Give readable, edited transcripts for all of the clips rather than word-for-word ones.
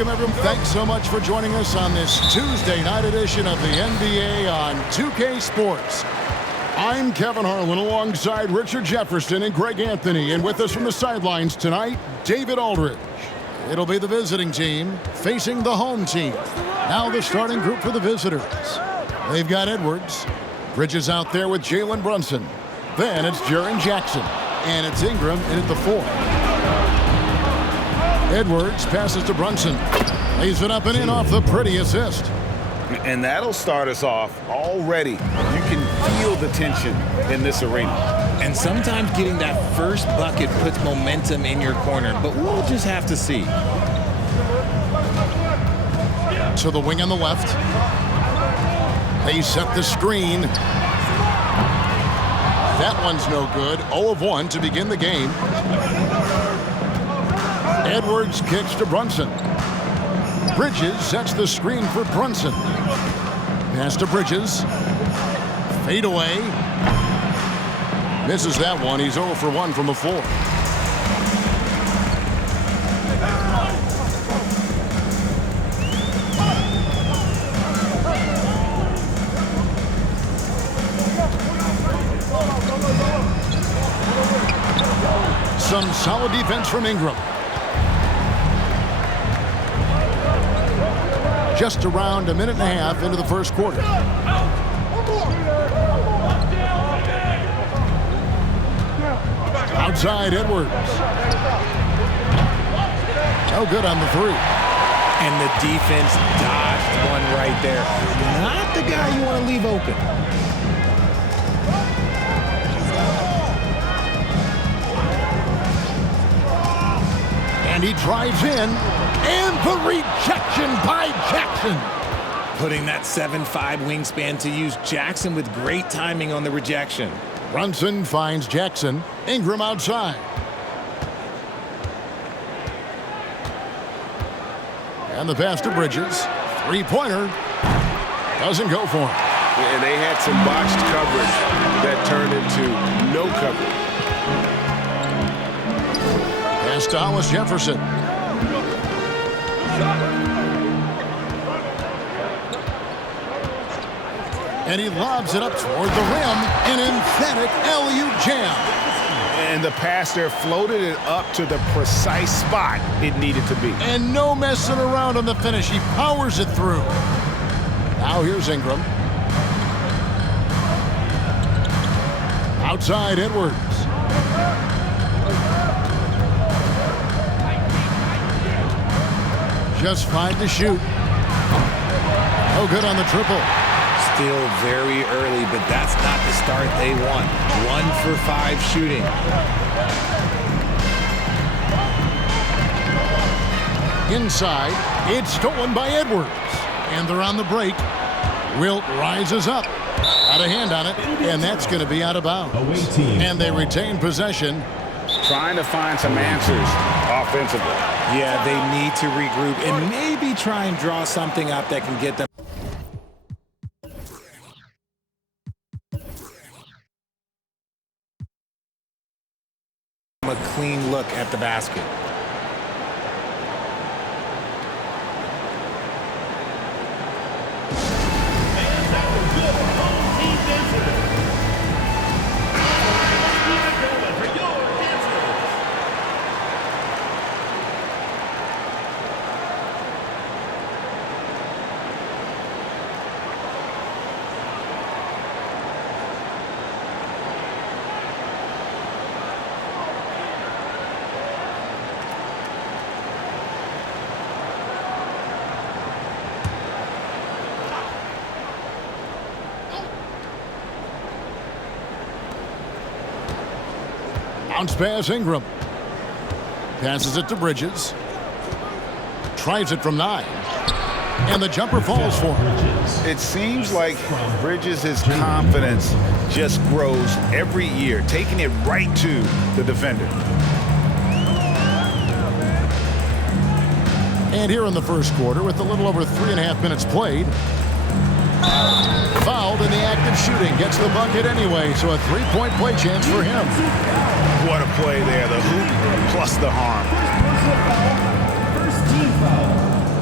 Everyone, thanks so much for joining us on this Tuesday night edition of the NBA on 2K Sports. I'm Kevin Harlan alongside Richard Jefferson and Greg Anthony, and with us from the sidelines tonight, David Aldridge. It'll be the visiting team facing the home team. Now the starting group for the visitors. They've got Edwards. Bridges out there with Jalen Brunson. Then it's Jaren Jackson. And it's Ingram in at the 4. Edwards passes to Brunson. Lays it up and in off the pretty assist. And that'll start us off already. You can feel the tension in this arena. And sometimes getting that first bucket puts momentum in your corner, but we'll just have to see. To the wing on the left. They set the screen. That one's no good. 0 of 1 to begin the game. Edwards kicks to Brunson. Bridges sets the screen for Brunson. Pass to Bridges. Fade away. Misses that one. He's 0 for 1 from the floor. Some solid defense from Ingram. Just around a minute and a half into the first quarter. Outside Edwards. No good on the 3. And the defense dodged one right there. Not the guy you want to leave open. And he drives in. And the rejection by Jackson. Putting that 7'5" wingspan to use. Jackson with great timing on the rejection. Brunson finds Jackson. Ingram outside. And the pass to Bridges. Three-pointer. Doesn't go for him. And they had some botched coverage that turned into no coverage. Pass to Hollis Jefferson. And he lobs it up toward the rim. An emphatic alley-oop jam. And the pass there floated it up to the precise spot it needed to be. And no messing around on the finish. He powers it through. Now here's Ingram. Outside Edwards. Just 5 to shoot. No good on the triple. Still very early, but that's not the start they want. 1 for 5 shooting. Inside, it's stolen by Edwards. And they're on the break. Wilt rises up. Got a hand on it, and that's going to be out of bounds. And they retain possession. Trying to find some answers offensively. Yeah, they need to regroup and maybe try and draw something up that can get them a clean look at the basket. Bounce pass Ingram. Passes it to Bridges. Tries it from 9. And the jumper falls for him. It seems like Bridges' confidence just grows every year, taking it right to the defender. And here in the first quarter, with a little over 3.5 minutes played, fouled in the act of shooting. Gets the bucket anyway, so a three-point play chance for him. What a play there. The hoop plus the harm. First team foul.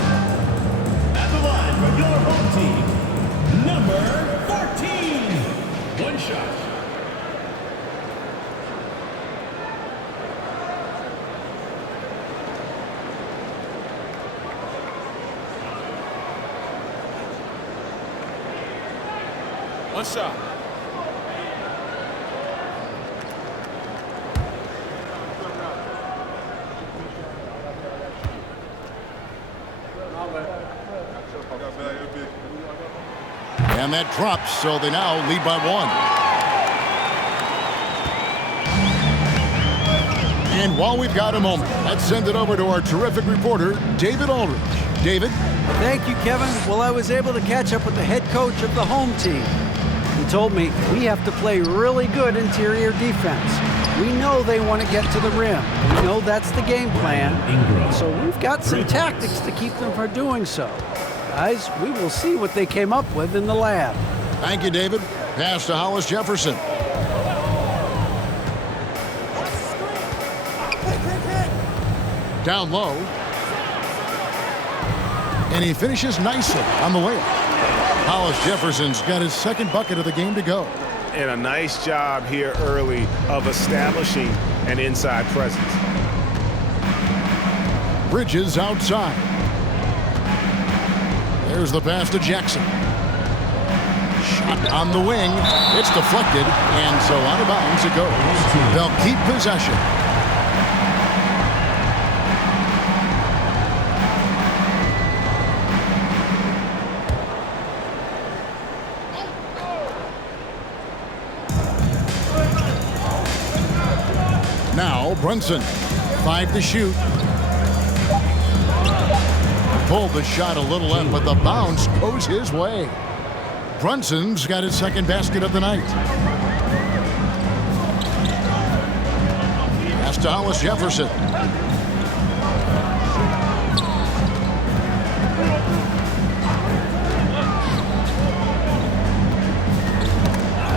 One shot. And that drops, so they now lead by 1. And while we've got a moment, let's send it over to our terrific reporter, David Aldridge. David? Thank you, Kevin. Well, I was able to catch up with the head coach of the home team. He told me we have to play really good interior defense. We know they want to get to the rim. We know that's the game plan. So we've got some tactics to keep them from doing so. Guys, we will see what they came up with in the lab. Thank you, David. Pass to Hollis Jefferson. Down low. And he finishes nicely on the layup. Hollis Jefferson's got his second bucket of the game to go. And a nice job here early of establishing an inside presence. Bridges outside. There's the pass to Jackson. Shot on the wing. It's deflected, and so out of bounds it goes. They'll keep possession. Now Brunson, 5 to shoot. Pulled the shot a little left, but the bounce goes his way. Brunson's got his second basket of the night. Pass to Hollis Jefferson.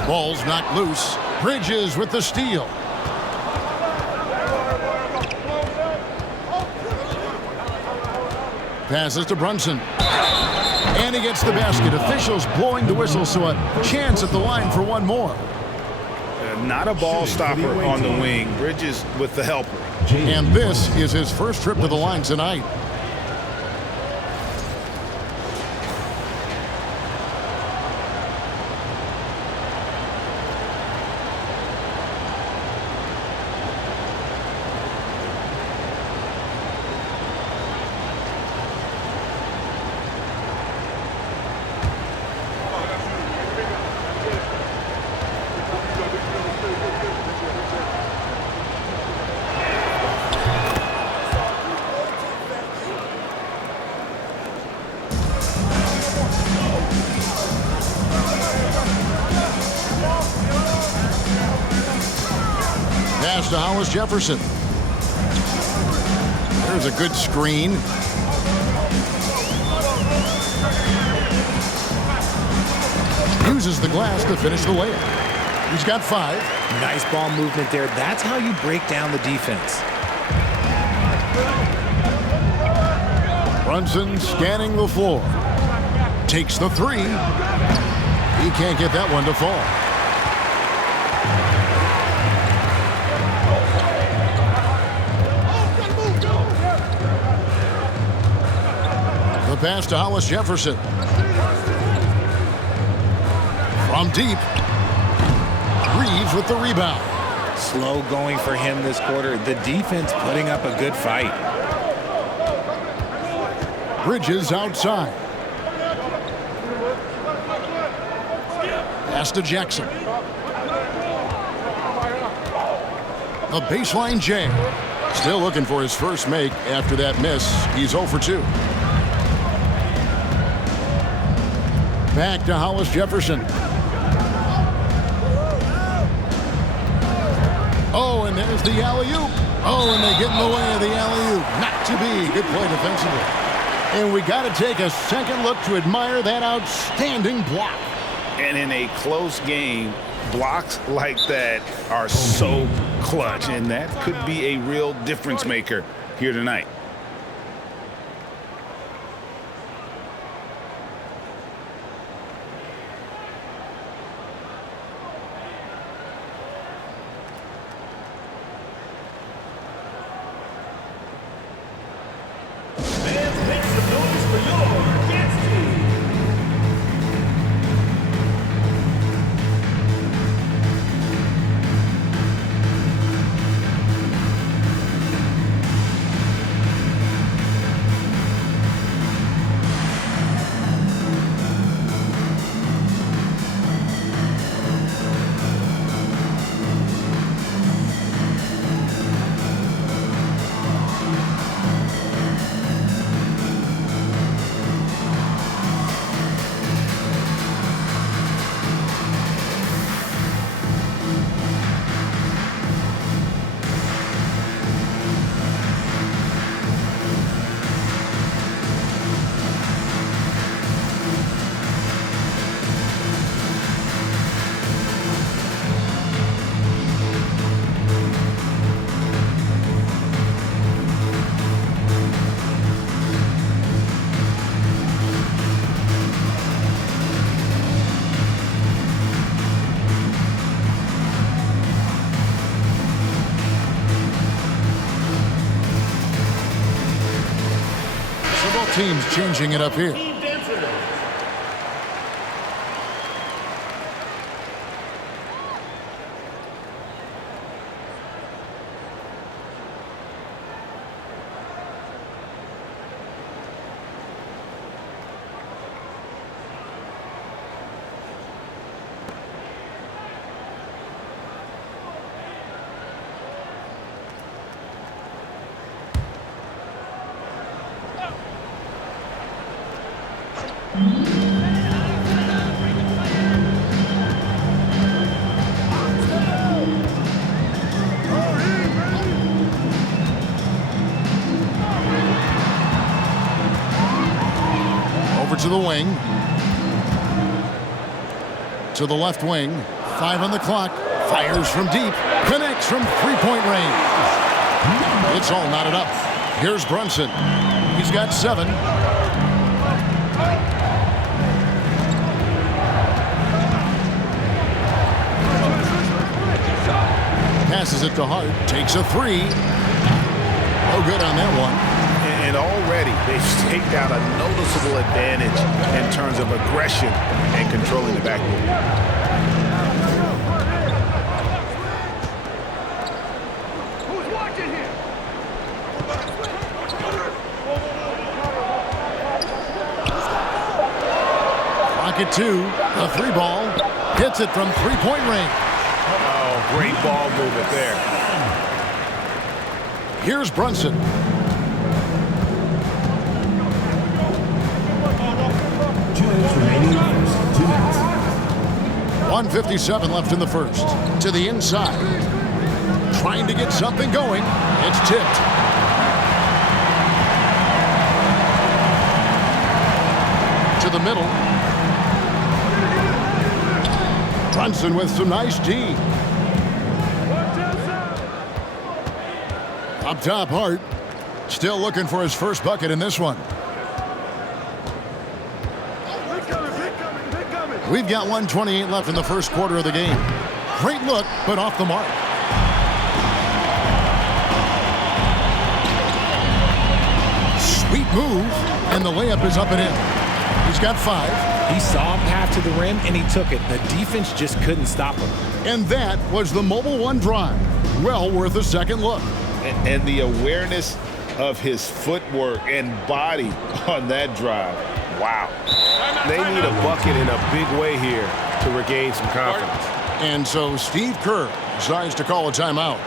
Ball's knocked loose. Bridges with the steal. Passes to Brunson. And he gets the basket. Officials blowing the whistle, so a chance at the line for one more. Not a ball stopper on the wing. Bridges with the helper. And this is his first trip to the line tonight. Pass to Hollis Jefferson. There's a good screen. Uses the glass to finish the layup. He's got 5. Nice ball movement there. That's how you break down the defense. Brunson scanning the floor. Takes the 3. He can't get that one to fall. The pass to Hollis Jefferson. From deep. Reeves with the rebound. Slow going for him this quarter. The defense putting up a good fight. Bridges outside. Pass to Jackson. The baseline jam. Still looking for his first make after that miss. He's 0 for 2. Back to Hollis Jefferson. Oh, and there's the alley-oop. Oh, and they get in the way of the alley-oop. Not to be. Good play defensively. And we got to take a second look to admire that outstanding block. And in a close game, blocks like that are so clutch, and that could be a real difference maker here tonight. Both teams changing it up here. To the wing. To the left wing. 5 on the clock. Fires from deep. Connects from three-point range. It's all knotted up. Here's Brunson. He's got 7. Passes it to Hart. Takes a 3. No good on that one. And already they've staked out a noticeable advantage in terms of aggression and controlling the backcourt. Who's watching here? Clock at 2. A 3 ball. Hits it from three-point range. Oh, great ball movement there. Here's Brunson. 1:57 left in the first. To the inside. Trying to get something going. It's tipped. To the middle. Brunson with some nice D. Up top, Hart. Still looking for his first bucket in this one. We've got 1:28 left in the first quarter of the game. Great look, but off the mark. Sweet move, and the layup is up and in. He's got 5. He saw him path to the rim, and he took it. The defense just couldn't stop him. And that was the Mobile One drive. Well worth a second look. And the awareness of his footwork and body on that drive. Wow. They need a bucket in a big way here to regain some confidence. And so Steve Kerr decides to call a timeout.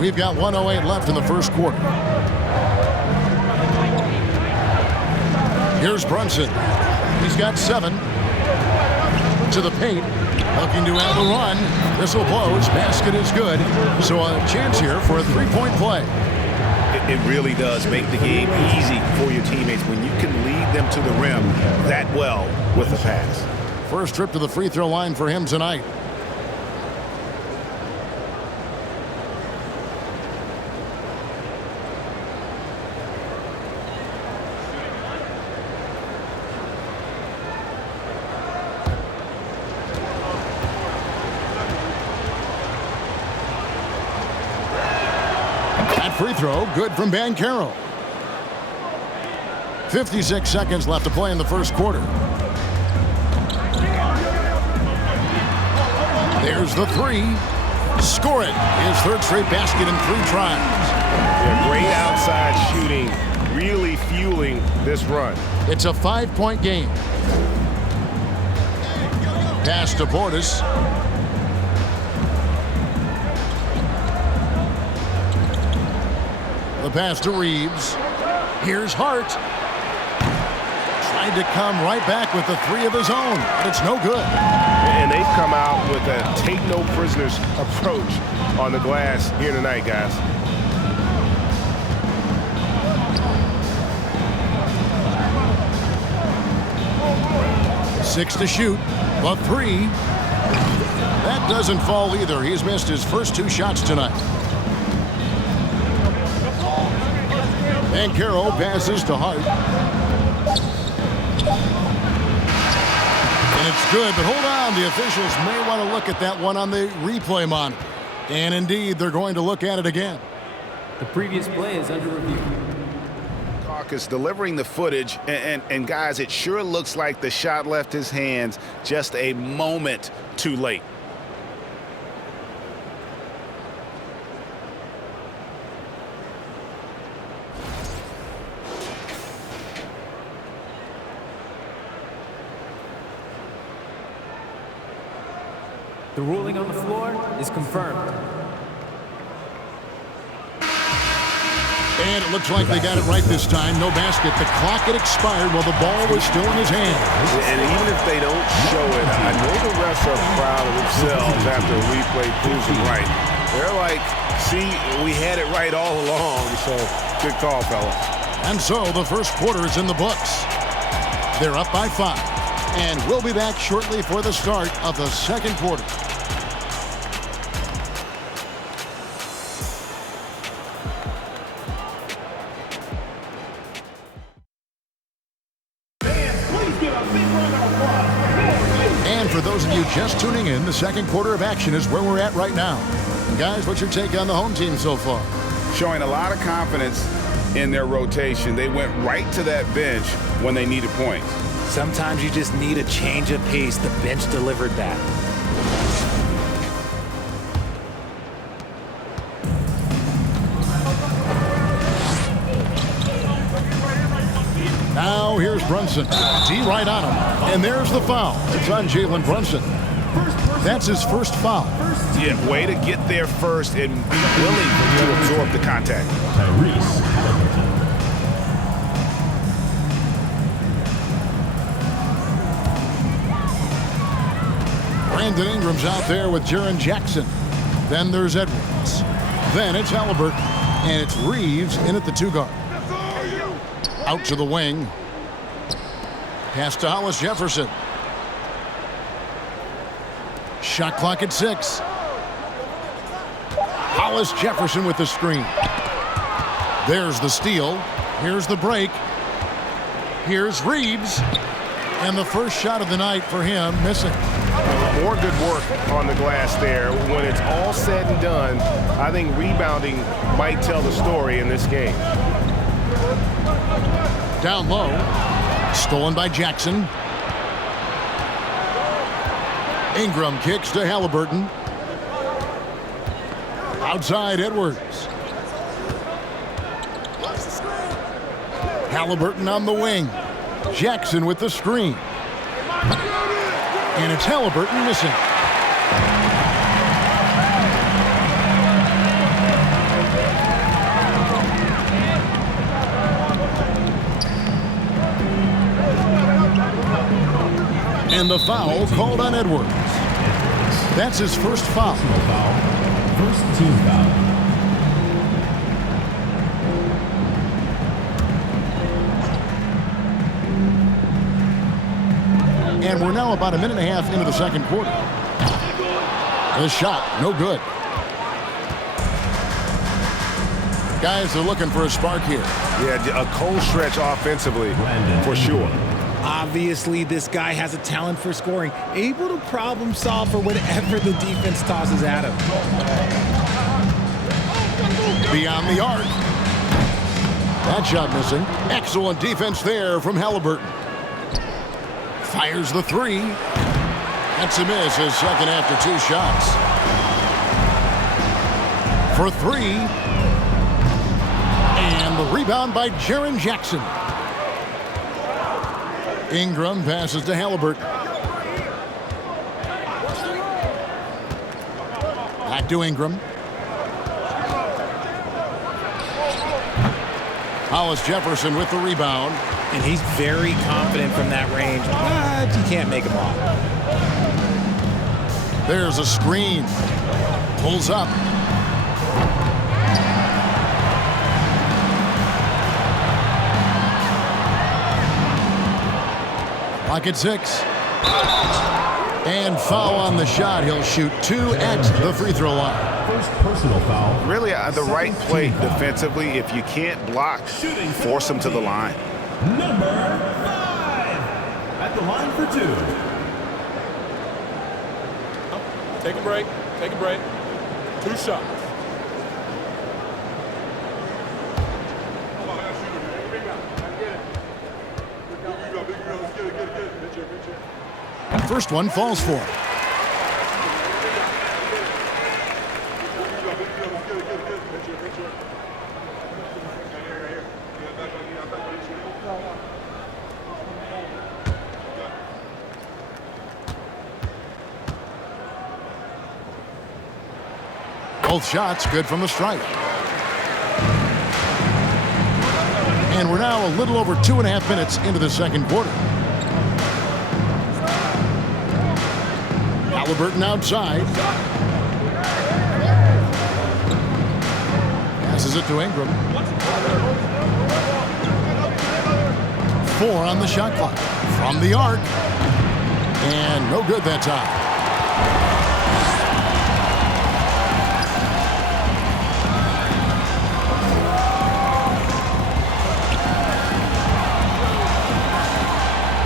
We've got 1:08 left in the first quarter. Here's Brunson. He's got 7. To the paint. Looking to have a run. Whistle blows. Basket is good. So a chance here for a three-point play. It really does make the game easy for your teammates when you can lead them to the rim that well with a pass. First trip to the free throw line for him tonight. Free throw, good from Banchero. 56 seconds left to play in the first quarter. There's the 3. Score it. His third straight basket in 3 tries. Yeah, great outside shooting, really fueling this run. It's a 5-point game. Pass to Portis. The pass to Reeves. Here's Hart. Tried to come right back with the 3 of his own, but it's no good. And they've come out with a take-no-prisoners approach on the glass here tonight, guys. Six to shoot, but 3. That doesn't fall either. He's missed his first 2 shots tonight. Banchero passes to Hart. And it's good, but hold on. The officials may want to look at that one on the replay monitor. And indeed, they're going to look at it again. The previous play is under review. Is delivering the footage, and guys, it sure looks like the shot left his hands just a moment too late. The ruling on the floor is confirmed. And it looks like they got it right this time. No basket. The clock had expired while the ball was still in his hand. And even if they don't show it, I know the refs are proud of themselves after a replay proves them right. They're like, see, we had it right all along. So good call, fellas. And so the first quarter is in the books. They're up by 5. And we'll be back shortly for the start of the second quarter. And for those of you just tuning in, the second quarter of action is where we're at right now. Guys, what's your take on the home team so far? Showing a lot of confidence in their rotation. They went right to that bench when they needed points. Sometimes you just need a change of pace. The bench delivered that. Now here's Brunson. D right on him. And there's the foul. It's on Jalen Brunson. That's his first foul. Yeah, way to get there first and be willing to absorb the contact. Brandon Ingram's out there with Jaren Jackson. Then there's Edwards. Then it's Halliburton. And it's Reeves in at the 2 guard. Out to the wing. Pass to Hollis Jefferson. Shot clock at 6. Hollis Jefferson with the screen. There's the steal. Here's the break. Here's Reeves. And the first shot of the night for him, missing. More good work on the glass there. When it's all said and done, I think rebounding might tell the story in this game. Down low. Stolen by Jackson. Ingram kicks to Halliburton. Outside Edwards. Halliburton on the wing. Jackson with the screen. And it's Halliburton missing. And the foul called on Edwards. That's his first foul. First team foul. And we're now about a minute and a half into the second quarter. The shot, no good. Guys are looking for a spark here. Yeah, a cold stretch offensively, for sure. Obviously, this guy has a talent for scoring, able to problem solve for whatever the defense tosses at him. Beyond the arc. That shot missing. Excellent defense there from Halliburton. Fires the three. That's a miss, his second after 2 shots. For 3. And the rebound by Jaren Jackson. Ingram passes to Halliburton. Back to Ingram. Hollis Jefferson with the rebound. And he's very confident from that range, but you can't make him off. There's a screen. Pulls up. Clock at 6. And foul on the shot. He'll shoot 2 at the free throw line. First personal foul. Really, the right play defensively. If you can't block, force him to the line. Number 5 at the line for 2. Take a break. Take a break. 2 shots. First one falls for him. Both shots good from the stripe. And we're now a little over 2.5 minutes into the second quarter. Halliburton outside. Passes it to Ingram. 4 on the shot clock. From the arc. And no good that time.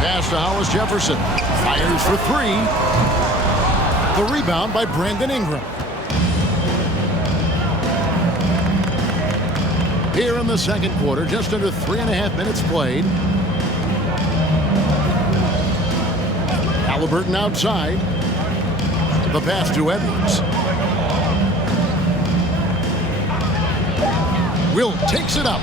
Pass to Hollis Jefferson. Fires for 3. The rebound by Brandon Ingram. Here in the second quarter, just under 3.5 minutes played. Halliburton outside. The pass to Edwards. Wilt takes it up.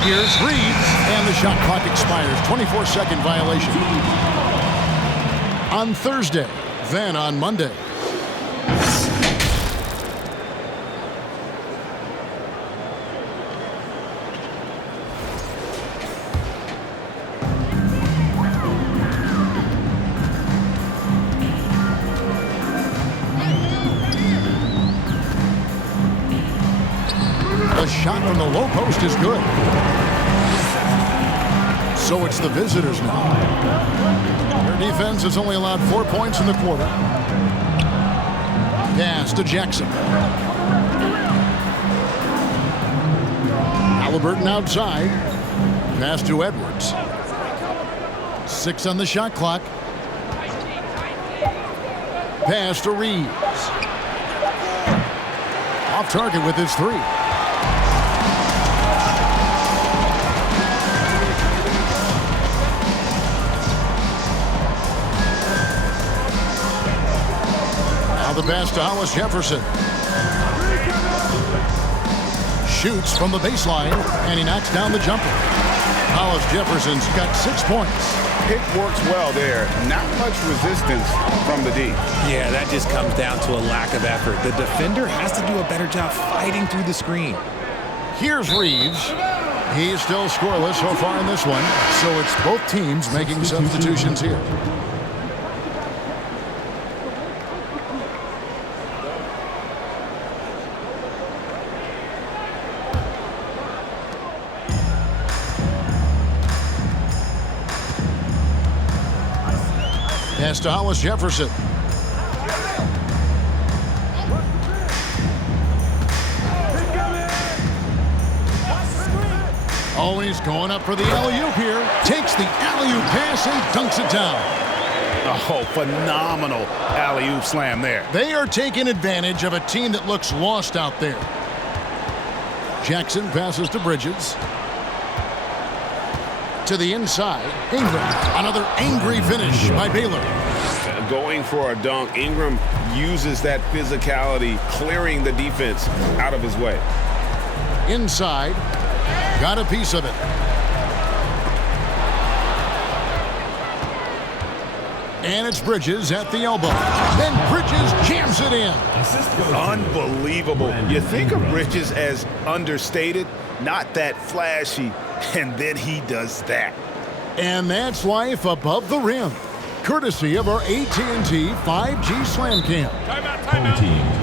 Here's Reeves, and the shot clock expires. 24-second violation. On Thursday, then on Monday. The shot from the low post is good. So it's the visitors now. Their defense has only allowed 4 points in the quarter. Pass to Jackson. Halliburton outside. Pass to Edwards. 6 on the shot clock. Pass to Reeves. Off target with his 3. The pass to Hollis Jefferson. Shoots from the baseline, and he knocks down the jumper. Hollis Jefferson's got 6 points. Pick works well there. Not much resistance from the D. Yeah, that just comes down to a lack of effort. The defender has to do a better job fighting through the screen. Here's Reeves. He's still scoreless so far in this one, so it's both teams making substitutions here. Pass to Hollis Jefferson. Oh, he's going up for the alley-oop here. Takes the alley-oop pass and dunks it down. Oh, phenomenal alley-oop slam there. They are taking advantage of a team that looks lost out there. Jackson passes to Bridges. To the inside, Ingram. Another angry finish by Baylor. Going for a dunk, Ingram uses that physicality, clearing the defense out of his way. Inside, got a piece of it. And it's Bridges at the elbow. Then Bridges jams it in. Unbelievable. You think of Bridges as understated, not that flashy, and then he does that. And that's life above the rim, courtesy of our AT&T 5G Slam Cam. Timeout, timeout.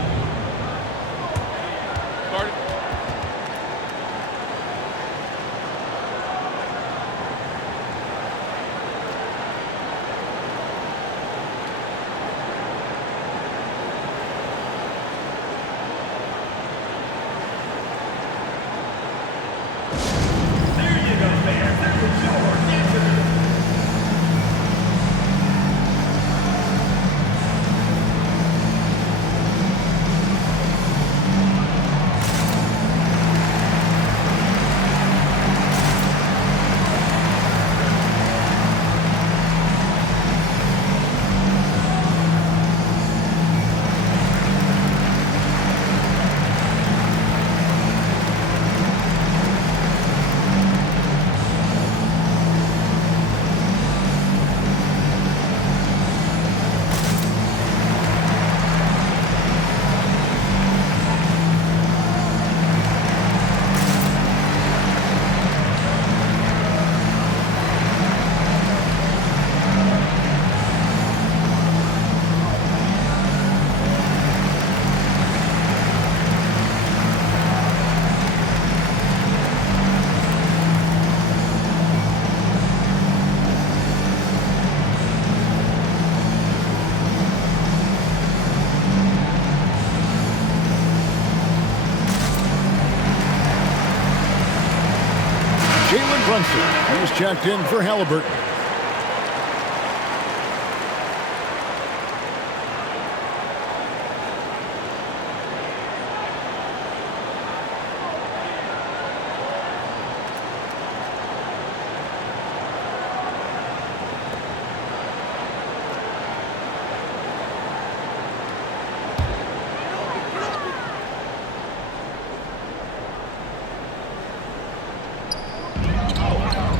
Brunson, he's checked in for Halliburton.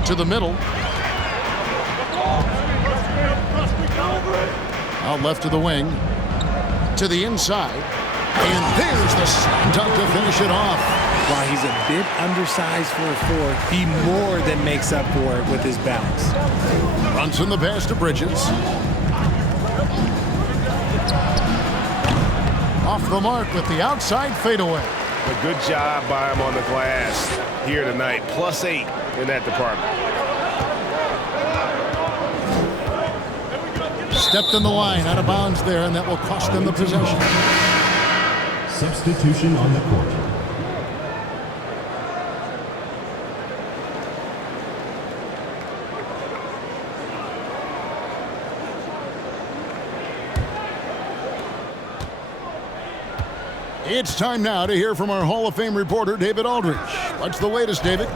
To the middle. Out left to the wing. To the inside. And there's the slam dunk to finish it off. While he's a bit undersized for a four, he more than makes up for it with his bounce. Brunson the pass to Bridges. Off the mark with the outside fadeaway. A good job by him on the glass here tonight. +8 in that department. Stepped in the line, out of bounds there, and that will cost them the possession. Substitution on the court. It's time now to hear from our Hall of Fame reporter, David Aldridge. What's the latest, David?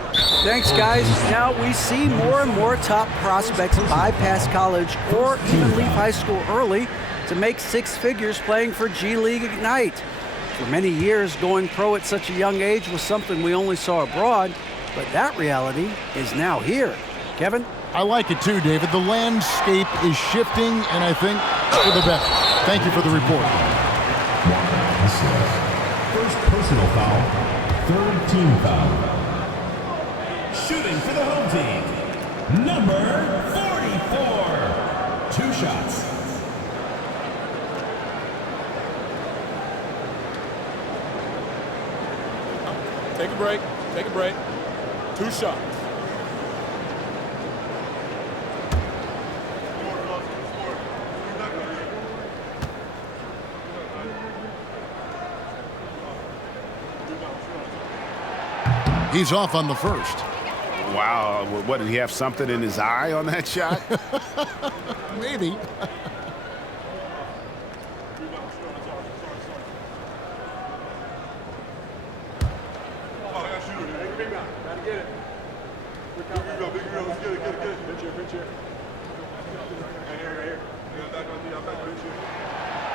Thanks, guys. Now we see more and more top prospects bypass college or even leave high school early to make six figures playing for G League Ignite. For many years, going pro at such a young age was something we only saw abroad, but that reality is now here. Kevin? I like it too, David. The landscape is shifting, and I think for the better. Thank you for the report. First personal foul, third team foul. Number 44. 2 shots. Take a break. Take a break. 2 shots. He's off on the first. Wow, what, did he have something in his eye on that shot? Maybe.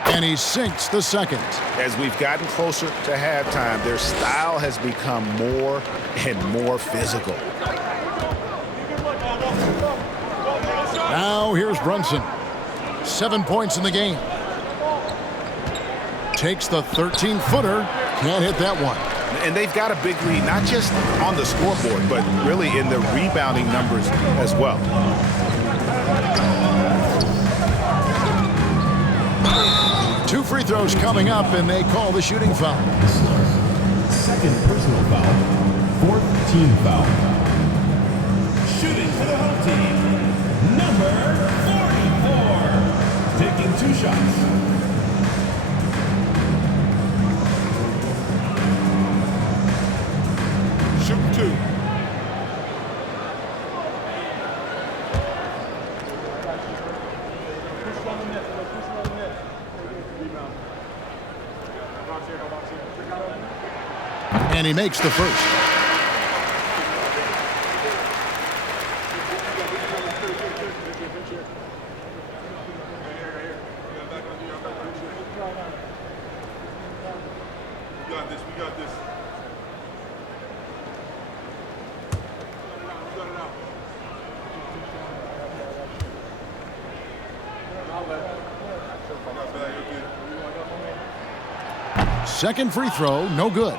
And he sinks the second. As we've gotten closer to halftime, their style has become more and more physical. Now here's Brunson. 7 points in the game. Takes the 13-footer. Can't hit that one. And they've got a big lead, not just on the scoreboard, but really in the rebounding numbers as well. Two free throws coming up, and they call the shooting foul. Second personal foul. 4th team foul. Shooting for the home team. Number 44. Taking 2 shots. Shoot 2. And he makes the first. We got this. We got this. Second free throw, no good.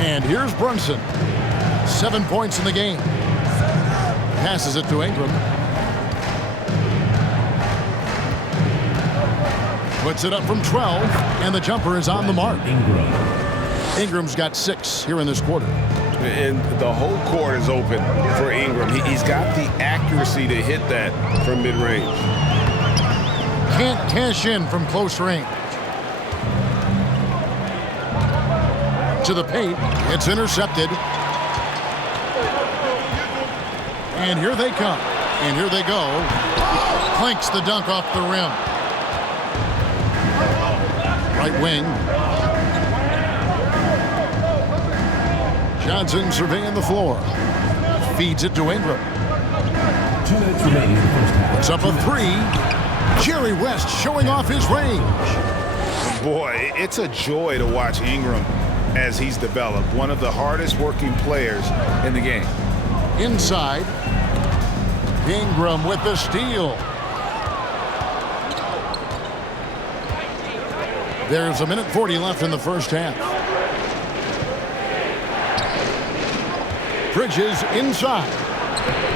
And here's Brunson. 7 points in the game. Passes it to Ingram. Puts it up from 12, and the jumper is on the mark. Ingram's got 6 here in this quarter. And the whole court is open for Ingram. He's got the accuracy to hit that from mid-range. Can't cash in from close range. To the paint. It's intercepted. And here they come. And here they go. Clanks the dunk off the rim. Right wing. Johnson surveying the floor. Feeds it to Ingram. 2 minutes remaining in the first half. Puts up a 3. Jerry West showing off his range. Boy, it's a joy to watch Ingram as he's developed. One of the hardest working players in the game. Inside. Ingram with the steal. There's 1:40 left in the first half. Bridges inside.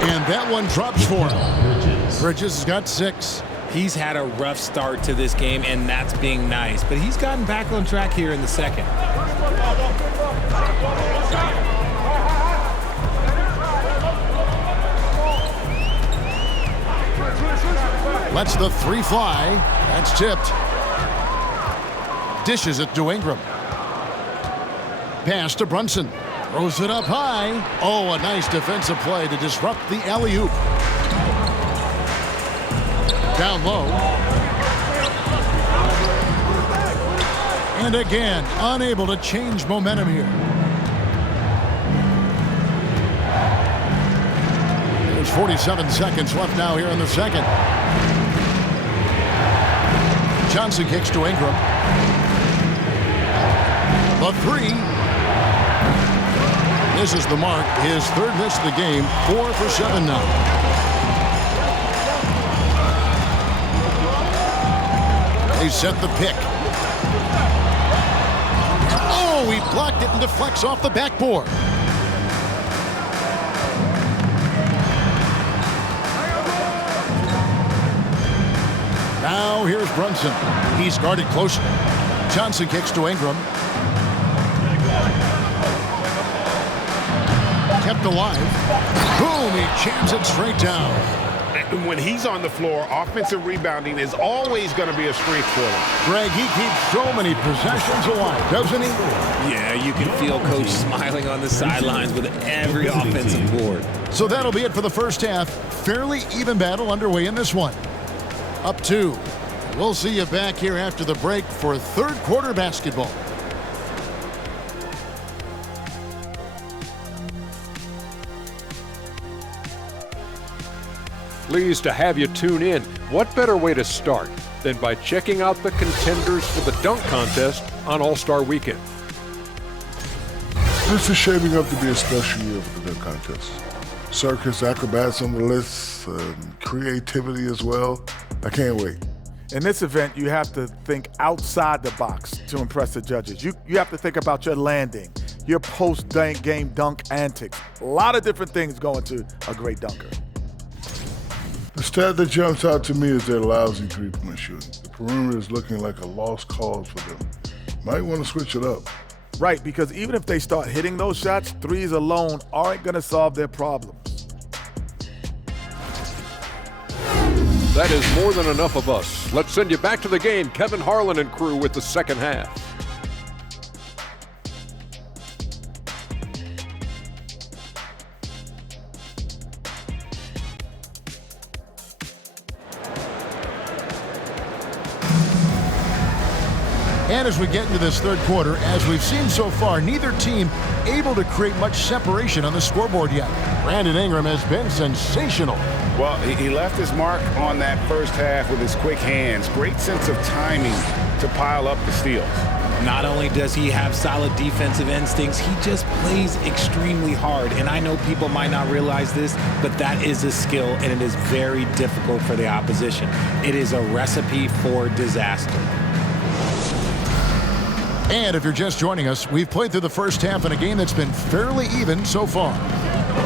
And that one drops for him. Bridges has got 6. He's had a rough start to this game, and that's being nice. But he's gotten back on track here in the second. Lets the 3 fly. That's tipped. Dishes it to Ingram. Pass to Brunson. Throws it up high. Oh, a nice defensive play to disrupt the alley-oop. Down low. And again, unable to change momentum here. There's 47 seconds left now here in the second. Johnson kicks to Ingram. The 3. This is the mark. His 3rd miss of the game. 4 for 7 now. They set the pick. Oh, he blocked it and deflects off the backboard. Now here's Brunson. He's guarded closely. Johnson kicks to Ingram. Kept alive. Boom, he jams it straight down. When he's on the floor, offensive rebounding is always going to be a strength for him. Greg, he keeps so many possessions alive, doesn't he? Yeah, you can feel Coach smiling on the sidelines with every offensive board. So that'll be it for the first half. Fairly even battle underway in this one. Up 2. We'll see you back here after the break for third quarter basketball. Pleased to have you tune in. What better way to start than by checking out the contenders for the dunk contest on All-Star Weekend? This is shaping up to be a special year for the dunk contest. Circus, acrobats on the list, creativity as well. I can't wait. In this event, you have to think outside the box to impress the judges. You have to think about your landing, your post-game dunk antics. A lot of different things go into a great dunker. The stat that jumps out to me is their lousy three-point shooting. The perimeter is looking like a lost cause for them. Might want to switch it up. Right, because even if they start hitting those shots, threes alone aren't going to solve their problems. That is more than enough of us. Let's send you back to the game. Kevin Harlan and crew with the second half. And as we get into this third quarter, as we've seen so far, neither team able to create much separation on the scoreboard yet. Brandon Ingram has been sensational. Well, he left his mark on that first half with his quick hands. Great sense of timing to pile up the steals. Not only does he have solid defensive instincts, he just plays extremely hard. And I know people might not realize this, but that is a skill, and it is very difficult for the opposition. It is a recipe for disaster. And if you're just joining us, we've played through the first half in a game that's been fairly even so far.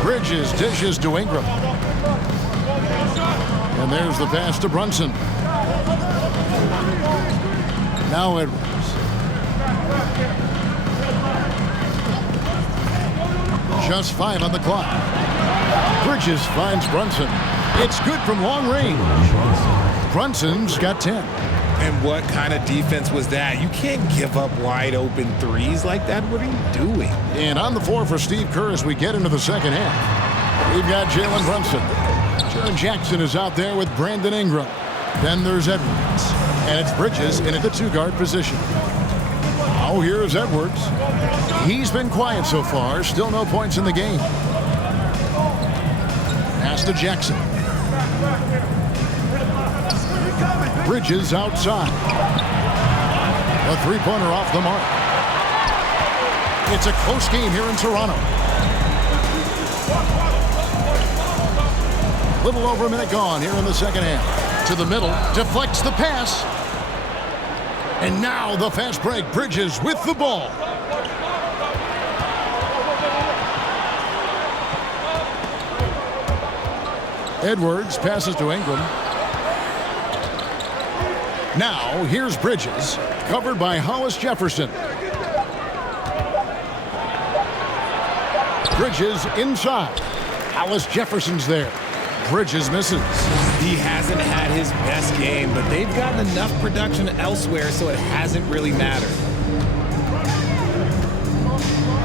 Bridges dishes to Ingram. And there's the pass to Brunson. Now Edwards. Just 5 on the clock. Bridges finds Brunson. It's good from long range. Brunson's got 10. And what kind of defense was that? You can't give up wide open threes like that. What are you doing? And on the floor for Steve Kerr as we get into the second half. We've got Jalen Brunson. Jaren Jackson is out there with Brandon Ingram. Then there's Edwards. And it's Bridges in at the 2-guard position. Now here's Edwards. He's been quiet so far. Still no points in the game. Pass to Jackson. Bridges outside. A three-pointer off the mark. It's a close game here in Toronto. Little over a minute gone here in the second half. To the middle, deflects the pass. And now the fast break. Bridges with the ball. Edwards passes to Ingram. Now, here's Bridges, covered by Hollis Jefferson. Bridges inside. Hollis Jefferson's there. Bridges misses. He hasn't had his best game, but they've gotten enough production elsewhere, so it hasn't really mattered.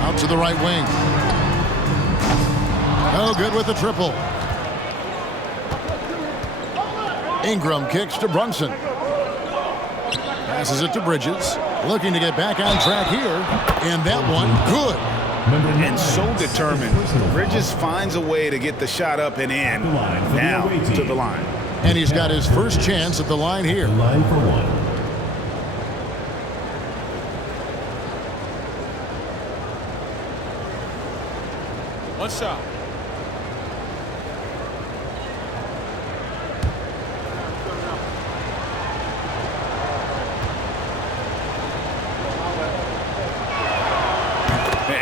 Out to the right wing. No good with the triple. Ingram kicks to Brunson. Passes it to Bridges. Looking to get back on track here. And that one, good. And so determined. Bridges finds a way to get the shot up and in. Now to the line. And he's got his first chance at the line here. Line for one. One shot.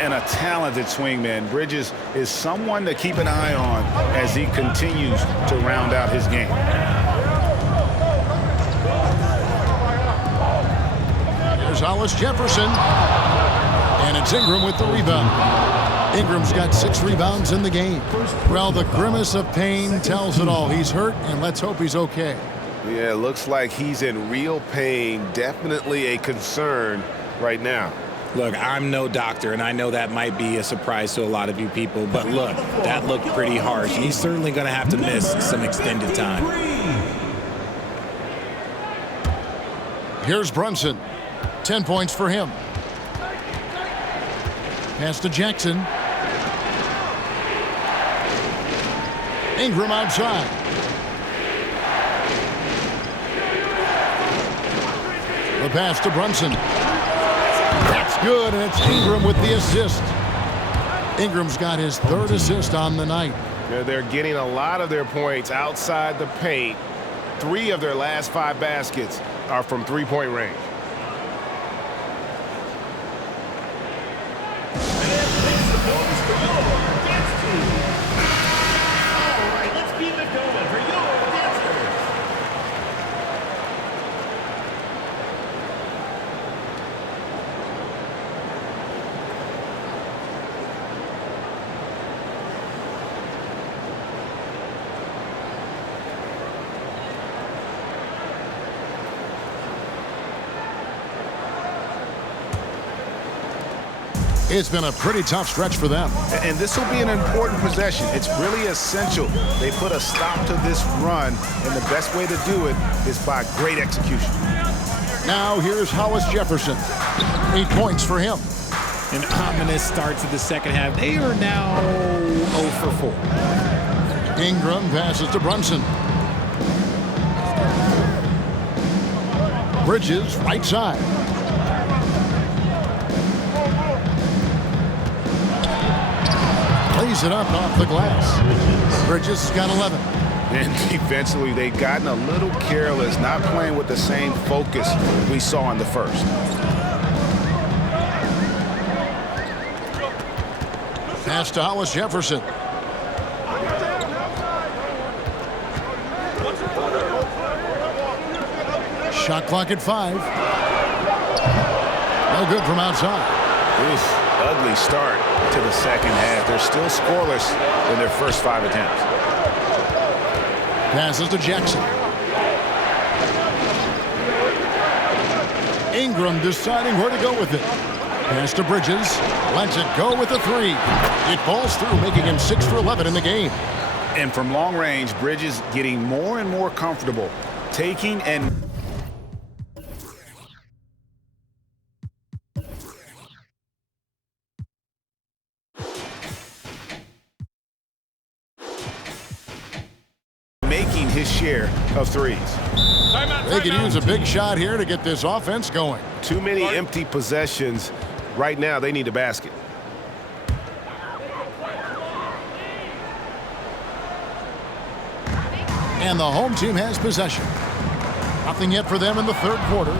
And a talented swingman. Bridges is someone to keep an eye on as he continues to round out his game. Here's Hollis Jefferson. And it's Ingram with the rebound. Ingram's got 6 rebounds in the game. Well, the grimace of pain tells it all. He's hurt, and let's hope he's okay. Yeah, it looks like he's in real pain. Definitely a concern right now. Look, I'm no doctor, and I know that might be a surprise to a lot of you people, but look, that looked pretty harsh. He's certainly going to have to miss some extended time. Here's Brunson. 10 points for him. Pass to Jackson. Ingram outside. The pass to Brunson. That's good, and it's Ingram with the assist. Ingram's got his 3rd assist on the night. Yeah, they're getting a lot of their points outside the paint. 3 of their last 5 baskets are from three-point range. It's been a pretty tough stretch for them. And this will be an important possession. It's really essential. They put a stop to this run, and the best way to do it is by great execution. Now here's Hollis Jefferson. 8 points for him. An ominous start to the second half. They are now 0 for 4. Ingram passes to Brunson. Bridges, right side. Lays it up off the glass. Bridges has got 11. And defensively, they've gotten a little careless, not playing with the same focus we saw in the first. Pass to Hollis Jefferson. Shot clock at 5. No good from outside. Ugly start to the second half. They're still scoreless in their first 5 attempts. Passes to Jackson. Ingram deciding where to go with it. Pass to Bridges. Lets it go with a 3. It falls through, making him 6 for 11 in the game. And from long range, Bridges getting more and more comfortable taking and making his share of threes. They could use a big shot here to get this offense going. Too many empty possessions. Right now, they need a basket. And the home team has possession. Nothing yet for them in the 3rd quarter.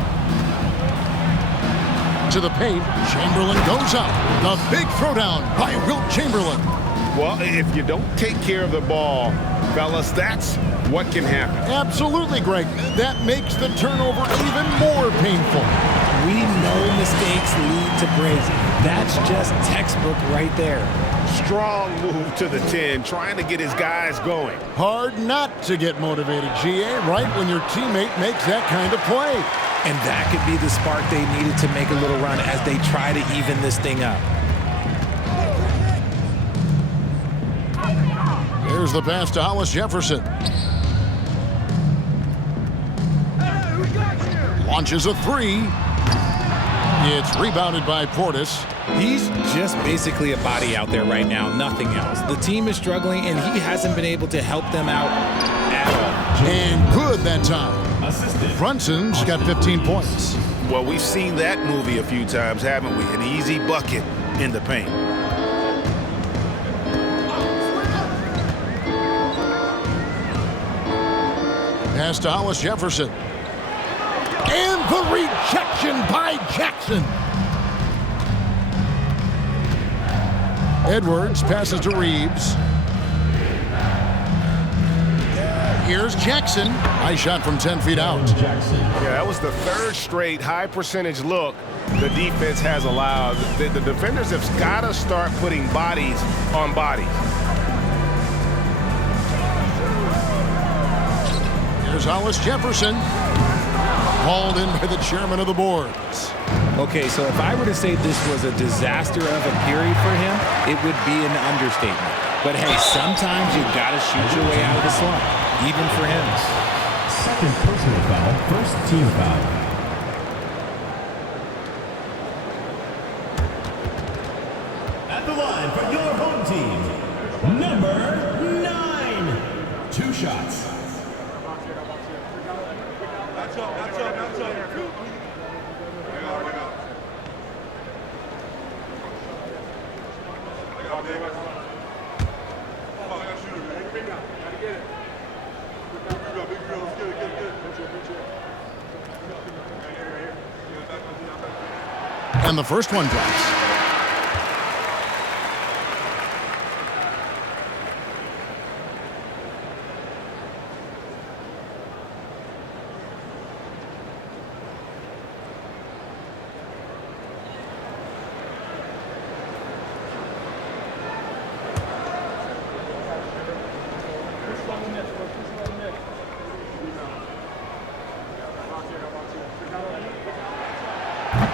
To the paint, Chamberlain goes up. The big throwdown by Wilt Chamberlain. Well, if you don't take care of the ball, fellas, that's what can happen. Absolutely, Greg. That makes the turnover even more painful. We know mistakes lead to breaks. That's just textbook right there. Strong move to the 10, trying to get his guys going. Hard not to get motivated, GA, right when your teammate makes that kind of play. And that could be the spark they needed to make a little run as they try to even this thing up. Here's the pass to Hollis Jefferson. Launches a 3. It's rebounded by Portis. He's just basically a body out there right now, nothing else. The team is struggling, and he hasn't been able to help them out at all. And good that time. Brunson's got 15 points. Well, we've seen that movie a few times, haven't we? An easy bucket in the paint. Pass to Hollis Jefferson. And the rejection by Jackson. Edwards passes to Reeves. Here's Jackson. Nice shot from 10 feet out. Yeah, that was the third straight high percentage look the defense has allowed. The defenders have got to start putting bodies on bodies. Here's Hollis Jefferson. Hauled in by the chairman of the boards. Okay, so if I were to say this was a disaster of a period for him, it would be an understatement. But hey, sometimes you got to shoot your way out of the slump, even for him. Second personal foul, first team foul. At the line for your home team, number 9. 2 shots. And the first one drops.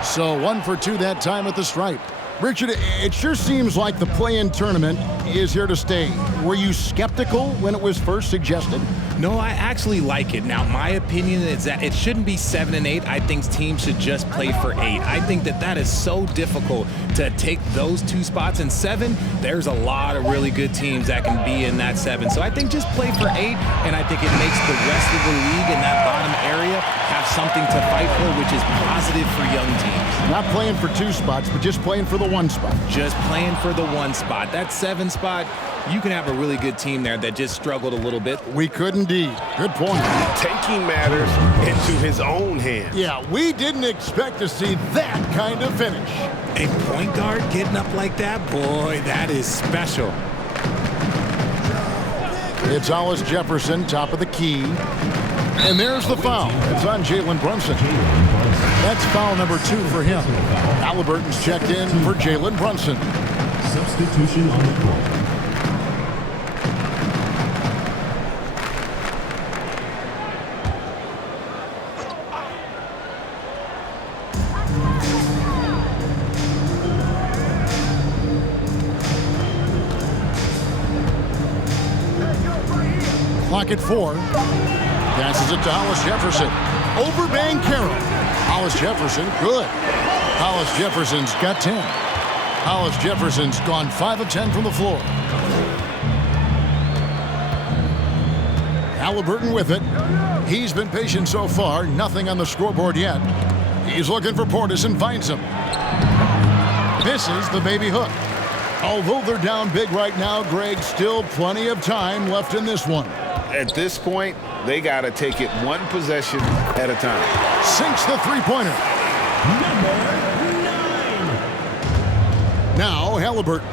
So 1 for 2 that time at the stripe. Richard, it sure seems like the play-in tournament is here to stay. Were you skeptical when it was first suggested? No, I actually like it. Now, my opinion is that it shouldn't be 7 and 8. I think teams should just play for 8. I think that is so difficult to take those 2 spots. In 7, there's a lot of really good teams that can be in that 7. So I think just play for 8, and I think it makes the rest of the league in that bottom area have something to fight for, which is positive for young teams. Not playing for 2 spots, but just playing for the 1 spot. Just playing for the 1 spot. That 7 spot, you can have a really good team there that just struggled a little bit. We could indeed. Good point. Taking matters into his own hands. Yeah, we didn't expect to see that kind of finish. A point guard getting up like that, boy, that is special. It's Hollis Jefferson, top of the key. And there's the foul. It's on Jalen Brunson. That's foul number 2 for him. Halliburton's checked in for Jalen Brunson. Substitution on the court. Clock at 4. Passes it to Hollis Jefferson. Over Banchero. Hollis Jefferson, good. Hollis Jefferson's got 10. Hollis Jefferson's gone 5 of 10 from the floor. Halliburton with it. He's been patient so far. Nothing on the scoreboard yet. He's looking for Portis and finds him. Misses the baby hook. Although they're down big right now, Greg, still plenty of time left in this one. At this point, they got to take it 1 possession at a time. Sinks the three-pointer. Number 9. Now Halliburton.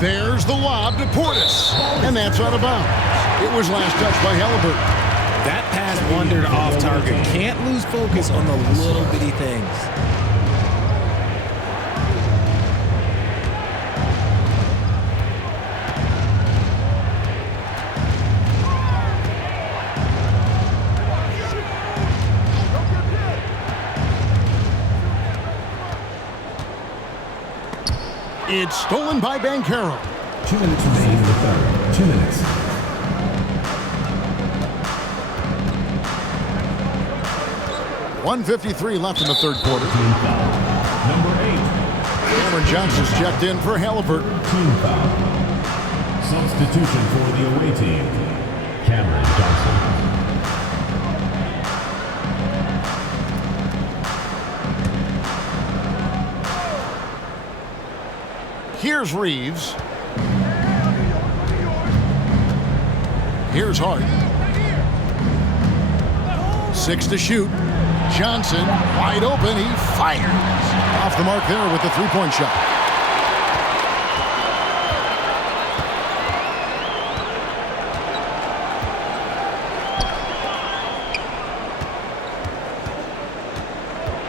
There's the lob to Portis. And that's out of bounds. It was last touched by Halliburton. That pass wandered off target. Can't lose focus on the little bitty things. It's stolen by Banchero. 2 minutes remaining in the third. 2 minutes. .153 left in the third quarter. Team foul. Number 8. Cameron Johnson's checked in for Halliburton. Team foul. Substitution for the away team. Cameron Johnson. Here's Reeves. Here's Harden. 6 to shoot. Johnson wide open. He fires. Off the mark there with the three-point shot.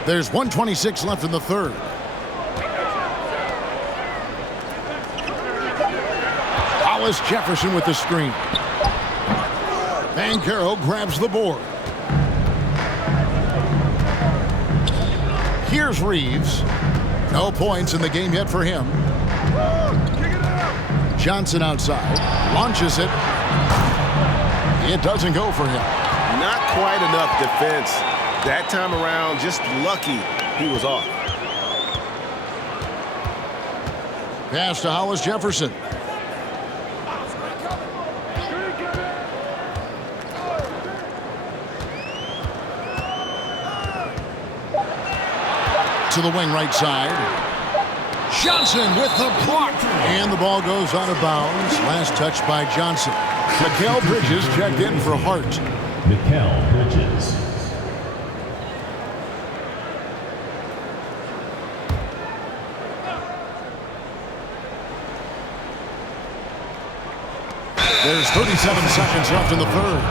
There's 1:26 left in the third. Hollis Jefferson with the screen. Banchero grabs the board. Here's Reeves. No points in the game yet for him. Johnson outside. Launches it. It doesn't go for him. Not quite enough defense. That time around, just lucky he was off. Pass to Hollis Jefferson. To the wing right side. Johnson with the block. And the ball goes out of bounds. Last touch by Johnson. Mikal Bridges checked in for Hart. Mikal Bridges. There's 37 seconds left in the third.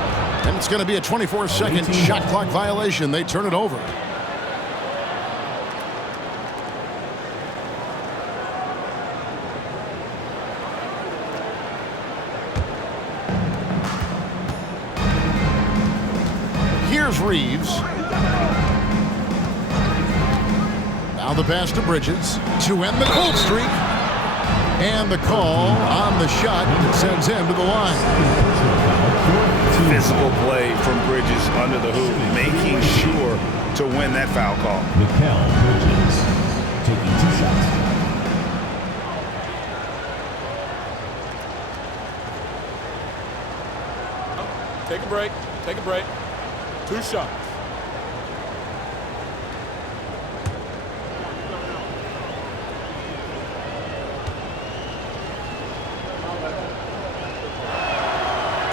And it's going to be a 24-second shot clock violation. They turn it over. Here's Reeves. Now the pass to Bridges to end the cold streak. And the call on the shot that sends him to the line. Physical play from Bridges under the hoop, making sure to win that foul call. Mikal Bridges taking 2 shots. Take a break. Take a break. 2 shots.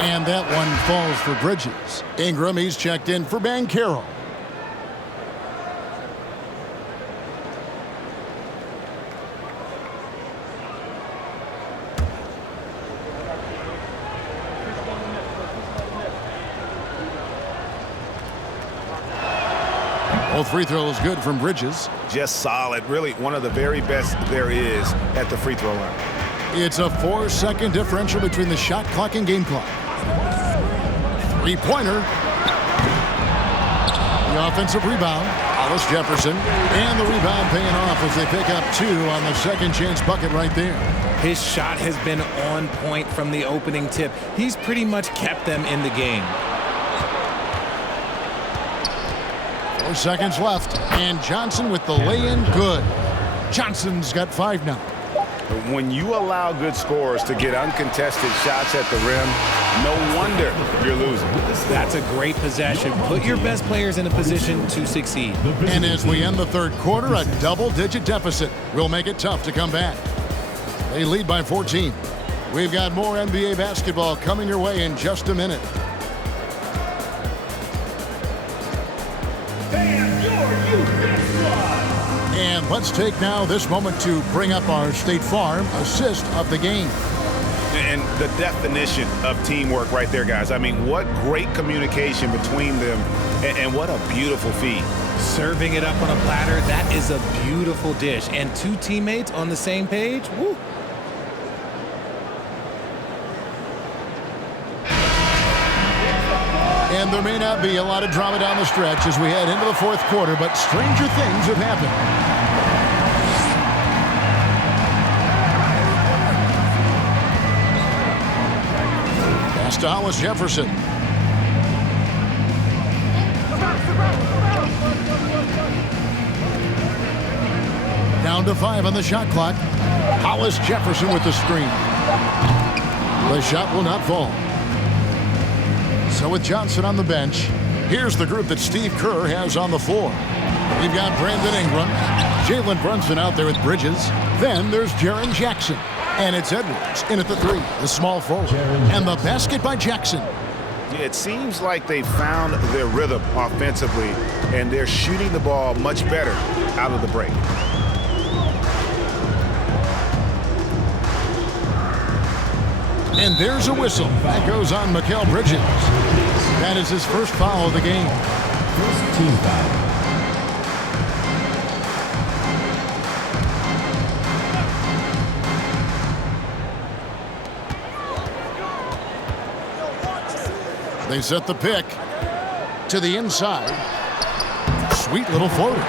And that one falls for Bridges. Ingram, he's checked in for Banchero. Both free throws good from Bridges. Just solid. Really one of the very best there is at the free throw line. It's a 4-second differential between the shot clock and game clock. Three-pointer. The offensive rebound. Hollis Jefferson. And the rebound paying off as they pick up 2 on the second chance bucket right there. His shot has been on point from the opening tip. He's pretty much kept them in the game. 4 seconds left. And Johnson with the lay-in good. Johnson's got 5 now. When you allow good scorers to get uncontested shots at the rim, no wonder you're losing. That's a great possession. Put your best players in a position to succeed. And as we end the third quarter, a double-digit deficit will make it tough to come back. They lead by 14. We've got more NBA basketball coming your way in just a minute. And let's take now this moment to bring up our State Farm assist of the game. And the definition of teamwork right there, guys. I mean, what great communication between them, and what a beautiful feed. Serving it up on a platter, that is a beautiful dish. And 2 teammates on the same page, woo. And there may not be a lot of drama down the stretch as we head into the fourth quarter, but stranger things have happened. Pass to Hollis Jefferson. Down to 5 on the shot clock. Hollis Jefferson with the screen. The shot will not fall. So with Johnson on the bench, here's the group that Steve Kerr has on the floor. We've got Brandon Ingram, Jalen Brunson out there with Bridges. Then there's Jaren Jackson. And it's Edwards in at the 3, the small forward. And the basket by Jackson. It seems like they found their rhythm offensively, and they're shooting the ball much better out of the break. And there's a whistle. That goes on Mikal Bridges. That is his first foul of the game. First team foul. They set the pick to the inside. Sweet little floater.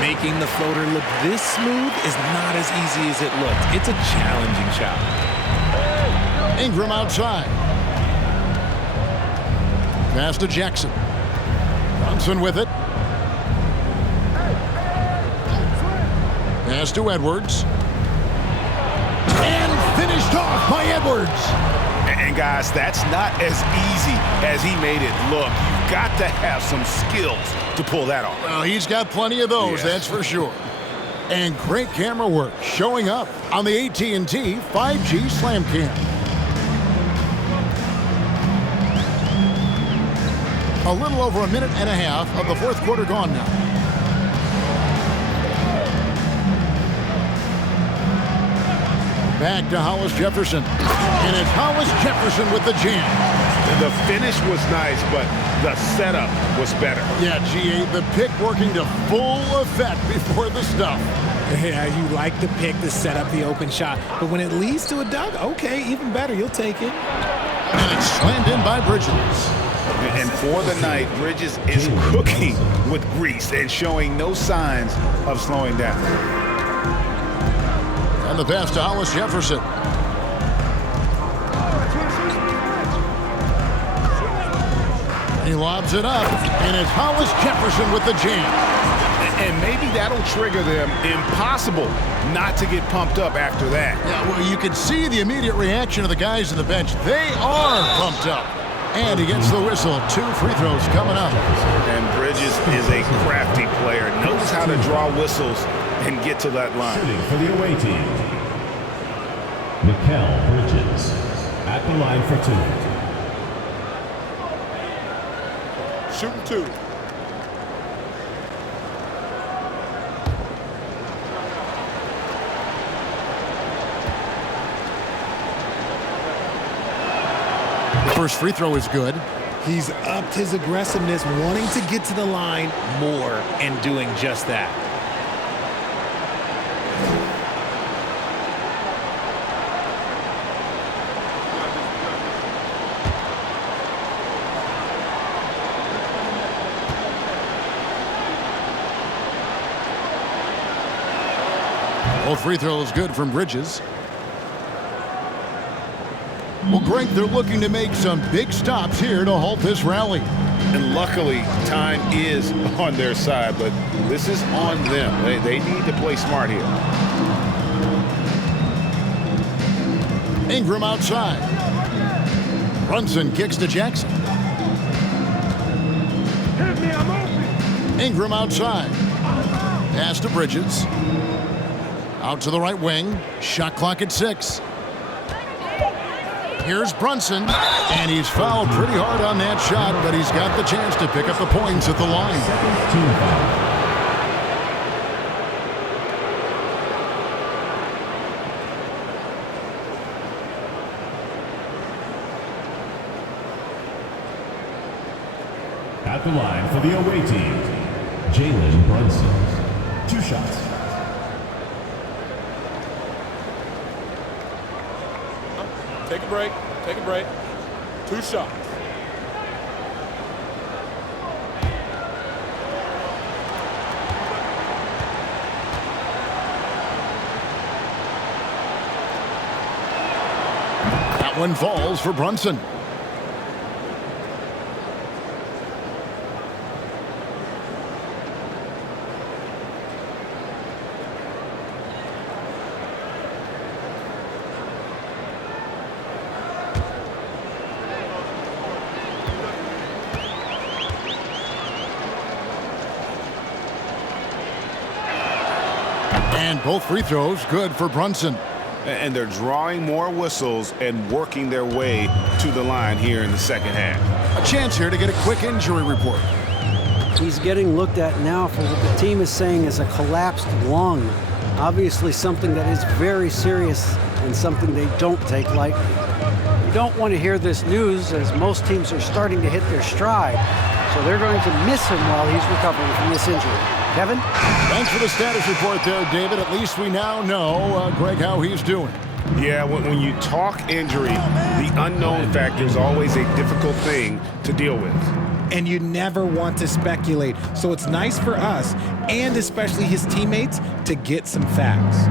Making the floater look this smooth is not as easy as it looks. It's a challenging shot. Ingram outside. Pass to Jackson. Brunson with it. Pass to Edwards. And finished off by Edwards. And guys, that's not as easy as he made it look. You've got to have some skills to pull that off. Well, he's got plenty of those, that's for sure. And great camera work showing up on the AT&T 5G Slam Cam. A little over a minute and a half of the fourth quarter gone now. Back to Hollis Jefferson. And it's Hollis Jefferson with the jam. The finish was nice, but the setup was better. Yeah, GA, the pick working to full effect before the stuff. Yeah, you like the pick to set up the open shot. But when it leads to a dunk, okay, even better. You'll take it. And it's slammed in by Bridges. And for the night, Bridges is cooking with grease and showing no signs of slowing down. And the pass to Hollis Jefferson. He lobs it up, and it's Hollis Jefferson with the jam. And maybe that'll trigger them. Impossible not to get pumped up after that. Yeah, well, you can see the immediate reaction of the guys on the bench. They are pumped up. And he gets the whistle. 2 free throws coming up. And Bridges is a crafty player. Knows how to draw whistles and get to that line. Shooting for the away team, Mikal Bridges at the line for 2. Shooting 2. The first free throw is good. He's upped his aggressiveness, wanting to get to the line more and doing just that. Both free throws good from Bridges. Well, Greg, they're looking to make some big stops here to halt this rally. And luckily, time is on their side, but this is on them. They need to play smart here. Ingram outside. Brunson kicks to Jackson. Ingram outside. Pass to Bridges. Out to the right wing. Shot clock at 6. Here's Brunson, and he's fouled pretty hard on that shot, but he's got the chance to pick up the points at the line. At the line for the away team, Jalen Brunson. 2 shots. Take a break. Take a break. 2 shots. That one falls for Brunson. And both free throws good for Brunson. And they're drawing more whistles and working their way to the line here in the second half. A chance here to get a quick injury report. He's getting looked at now for what the team is saying is a collapsed lung. Obviously something that is very serious and something they don't take lightly. You don't want to hear this news as most teams are starting to hit their stride. So they're going to miss him while he's recovering from this injury. Kevin? Thanks for the status report there, David. At least we now know, Greg, how he's doing. Yeah, when you talk injury, the unknown factor is always a difficult thing to deal with. And you never want to speculate. So it's nice for us, and especially his teammates, to get some facts.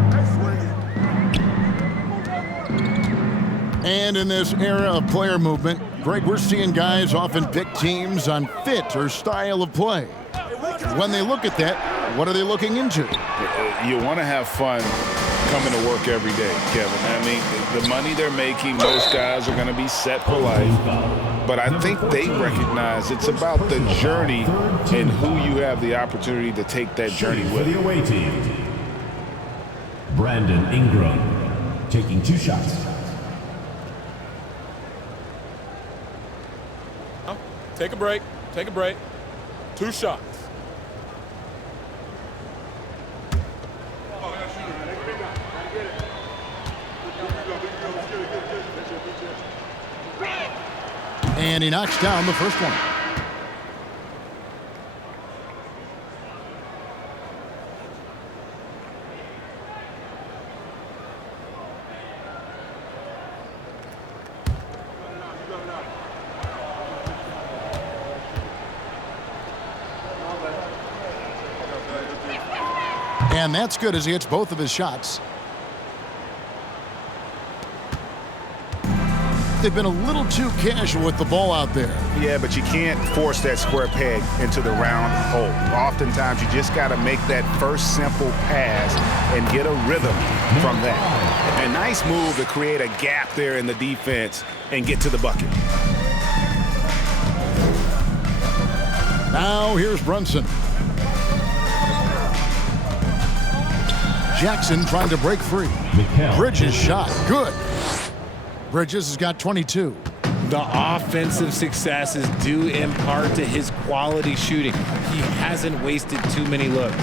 And in this era of player movement, Greg, we're seeing guys often pick teams on fit or style of play. When they look at that, what are they looking into? You want to have fun coming to work every day, Kevin. I mean, the money they're making, most guys are going to be set for life. But I think they recognize it's about the journey and who you have the opportunity to take that journey with. For the away team, Brandon Ingram taking 2 shots. Take a break. Take a break. 2 shots. And he knocks down the first one. And that's good as he hits both of his shots. They've been a little too casual with the ball out there. Yeah, but you can't force that square peg into the round hole. Oftentimes, you just got to make that first simple pass and get a rhythm from that. A nice move to create a gap there in the defense and get to the bucket. Now here's Brunson. Jackson trying to break free. Bridges shot. Good. Bridges has got 22. The offensive success is due in part to his quality shooting. He hasn't wasted too many looks.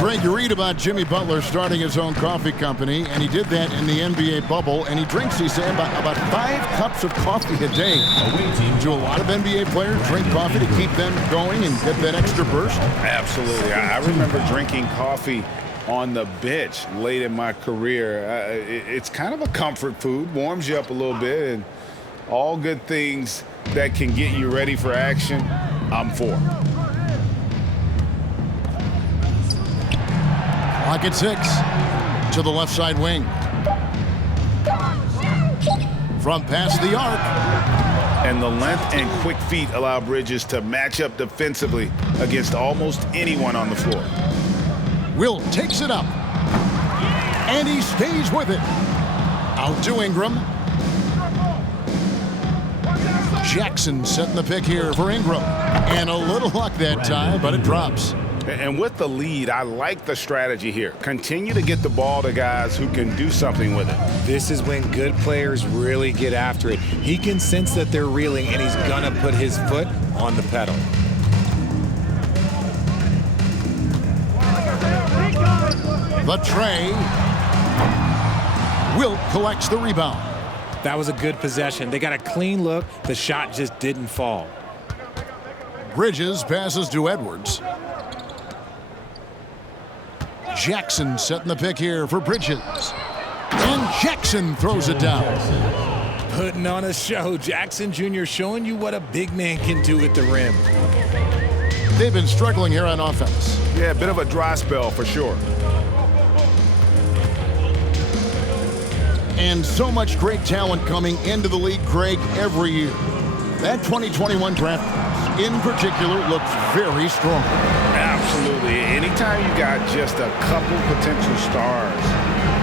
Greg, you read about Jimmy Butler starting his own coffee company, and he did that in the NBA bubble, and he drinks, he said, about 5 cups of coffee a day. Do a lot of NBA players drink coffee to keep them going and get that extra burst? Absolutely. I remember drinking coffee on the bench late in my career. It's kind of a comfort food, warms you up a little bit, and all good things that can get you ready for action, I'm for. Clock at 6 to the left side wing. From past the arc. And the length and quick feet allow Bridges to match up defensively against almost anyone on the floor. Wilt takes it up. And he stays with it. Out to Ingram. Jackson setting the pick here for Ingram. And a little luck that time, but it drops. And with the lead, I like the strategy here. Continue to get the ball to guys who can do something with it. This is when good players really get after it. He can sense that they're reeling, and he's gonna put his foot on the pedal. The tray. Wilt collects the rebound. That was a good possession. They got a clean look. The shot just didn't fall. Bridges passes to Edwards. Jackson setting the pick here for Bridges. And Jackson throws it down. Putting on a show. Jackson Jr. showing you what a big man can do at the rim. They've been struggling here on offense. Yeah, a bit of a dry spell for sure. And so much great talent coming into the league, Greg, every year. That 2021 draft class, in particular, looks very strong. Absolutely. Anytime you got just a couple potential stars,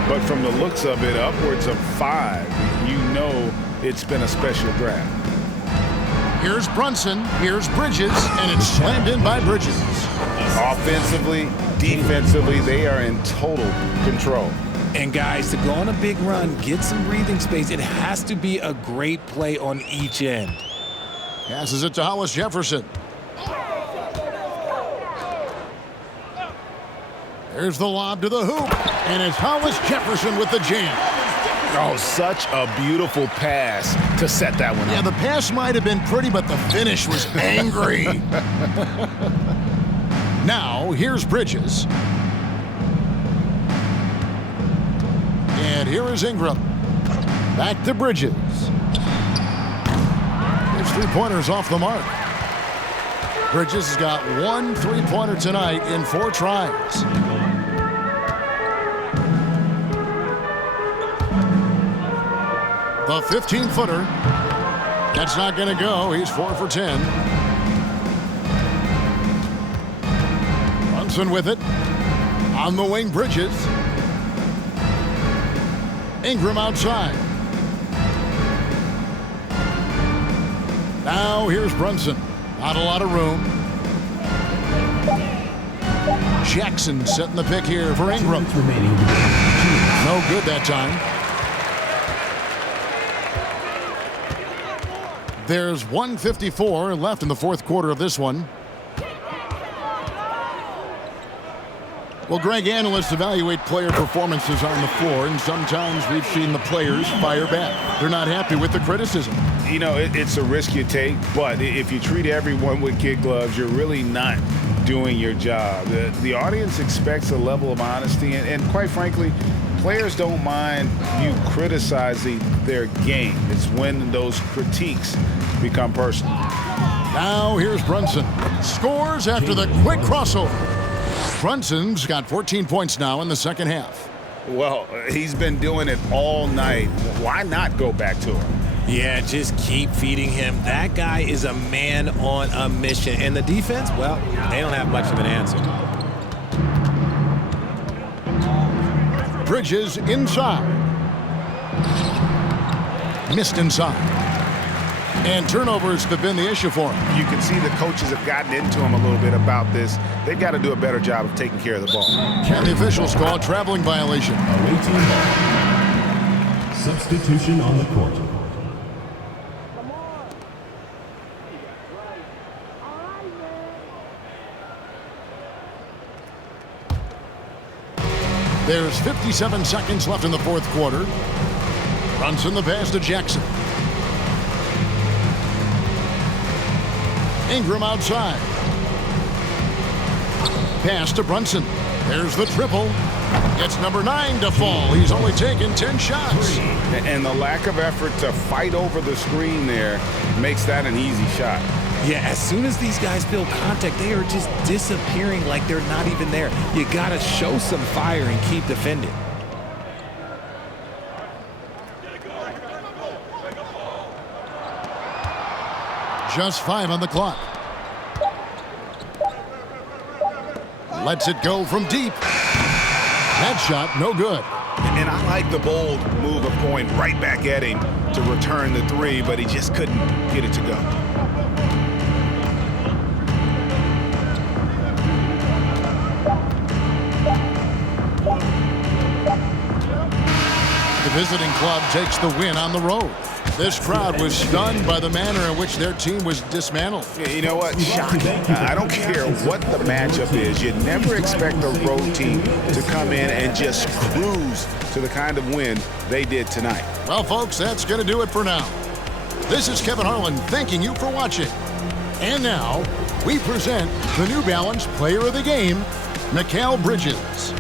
but from the looks of it, upwards of 5, you know it's been a special draft. Here's Brunson, here's Bridges, and it's slammed in by Bridges. Offensively, defensively, they are in total control. And guys, to go on a big run, get some breathing space, it has to be a great play on each end. Passes it to Hollis Jefferson. There's the lob to the hoop, and it's Hollis Jefferson with the jam. Oh, such a beautiful pass to set that one up. Yeah, the pass might have been pretty, but the finish was angry. Now, here's Bridges. And here is Ingram. Back to Bridges. His three-pointers off the mark. Bridges has got 1 3-pointer tonight in 4 tries. The 15-footer. That's not going to go. He's 4 for 10. Brunson with it. On the wing, Bridges. Ingram outside. Now here's Brunson. Not a lot of room. Jackson setting the pick here for Ingram. No good that time. There's 1:54 left in the fourth quarter of this one. Well, Greg, analysts evaluate player performances on the floor, and sometimes we've seen the players fire back. They're not happy with the criticism. You know, it's a risk you take, but if you treat everyone with kid gloves, you're really not doing your job. The audience expects a level of honesty, and quite frankly, players don't mind you criticizing their game. It's when those critiques become personal. Now here's Brunson. Scores after the quick crossover. Brunson's got 14 points now in the second half. Well, he's been doing it all night. Why not go back to him? Yeah, just keep feeding him. That guy is a man on a mission. And the defense, well, they don't have much of an answer. Bridges inside. Missed inside. And turnovers have been the issue for him. You can see the coaches have gotten into him a little bit about this. They've got to do a better job of taking care of the ball. And the officials call a traveling violation. Substitution on the court. There's 57 seconds left in the fourth quarter. Brunson the pass to Jackson. Ingram outside. Pass to Brunson. There's the triple. Gets number 9 to fall. He's only taken 10 shots. And the lack of effort to fight over the screen there makes that an easy shot. Yeah, as soon as these guys build contact, they are just disappearing like they're not even there. You got to show some fire and keep defending. Just 5 on the clock. Lets it go from deep. That shot, no good. And I like the bold move of going right back at him to return the 3, but he just couldn't get it to go. The visiting club takes the win on the road. This crowd was stunned by the manner in which their team was dismantled. You know what? Shocking. I don't care what the matchup is. You never expect a road team to come in and just cruise to the kind of win they did tonight. Well, folks, that's going to do it for now. This is Kevin Harlan thanking you for watching. And now, we present the New Balance Player of the Game, Mikal Bridges.